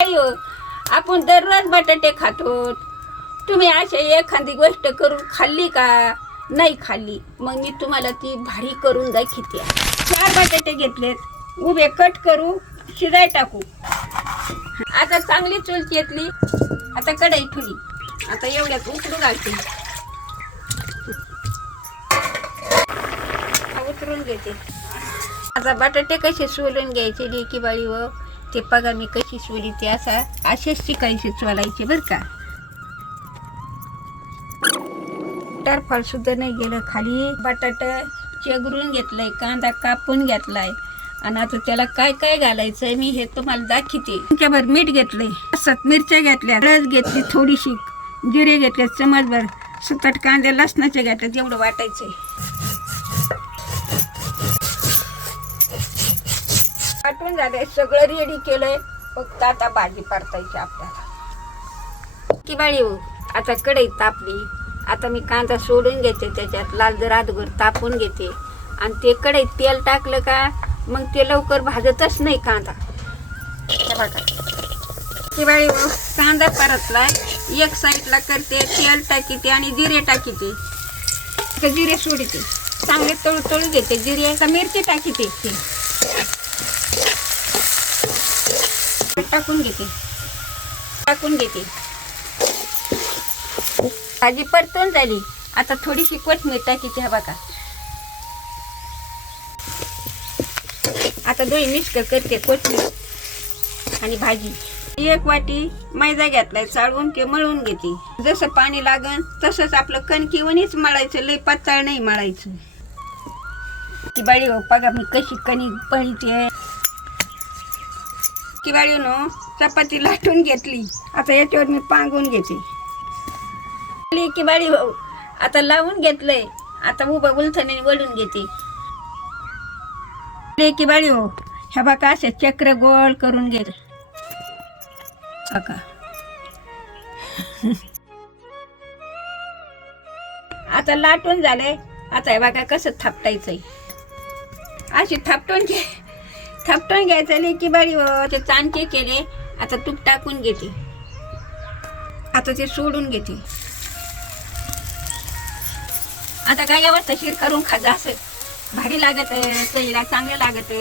अयो, आपण दररोज बटाटे खातो. तुम्ही अशी एखादी गोष्ट करून खाल्ली का? नाही खाल्ली. मग मी तुम्हाला ती भारी करून दाखवते. 4 बटाटे घेतलेत, उभे कट करू, शिजाय टाकू. आता चांगली चूल पेटली. आता कढई ठेवली. आता एवढ्यात उकळू घालते. उतरून घेते. आता बटाटे कसे सोलून घ्यायचे लेकी बाळी व ते बघा मी कशी सोली ते असेच शिकायचे चोलायचे बरं का. टरफाल सुद्धा नाही गेलं खाली. बटाटा चेगरून घेतलाय, कांदा कापून घेतलाय आणि आता त्याला काय काय घालायचंय मी हे तुम्हाला दाखवते. तुमच्यावर मीठ घेतलंय, 7 मिरच्या घेतल्या, हळद घेतली थोडीशी, जिरे घेतले चमचभर, 7-8 कांदे लसणाचे घेतले, जेवढं वाटायचंय. वाटून झालंय, सगळं रेडी केलंय, फक्त आता भाजी परतायची आपल्याला. की बाळी हो, आता कढई तापली. आता मी कांदा सोडून घेते, त्याच्यात लाल रातभर तापून घेते आणि ते कढईत तेल टाकलं का मग ते लवकर भाजतच नाही कांदा. बघा की बाळी हो, कांदा परतलाय, एक साईडला करते, तेल टाकीते आणि जिरे टाकीते. जिरे सोडते, चांगले तळू घेते जिरे. का मिरची टाकीते, टाकून घेते. भाजी परतून झाली. आता थोडीशी कोथिंबीर टाकीची. हा बघा, आता दोन्ही मिक्स करते, कोथिंबीर आणि भाजी. 1 वाटी मैदा घेतलाय, चाळून ते मळून घेते. जसं पाणी लागन तसंच आपलं कणकीवणीच मळायचं, लय पातळ नाही मळायचं. ती बाळी हो, बघा मी कशी कणिक पळते. की बाळी नो, चपाती लाटून घेतली. आता याच्यावर मी पांगून घेते. की बाळी हो, आता लावून घेतलंय. आता उभं उलथण्याने वळून घेते. की बाळी हो, ह्या बघा असे चक्र गोल करून घे. आता लाटून झालंय. आता हे बघा कसं थापटायचंय. अशी थापटून घ्यायचं लेकी बाळी हो. ते चाणके केले. आता तूप टाकून घेते. आता ते सोडून घेते. आता काय यावर तशीर करून खाजा, असं भारी लागत, चवीला चांगलं लागत.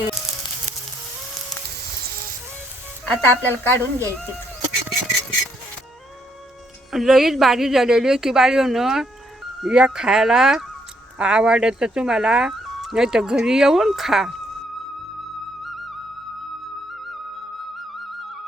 आता आपल्याला काढून घ्यायचे. लईच भारी झालेली की बाळी होणं. या खायला आवडत तुम्हाला, नाही तर घरी येऊन खा.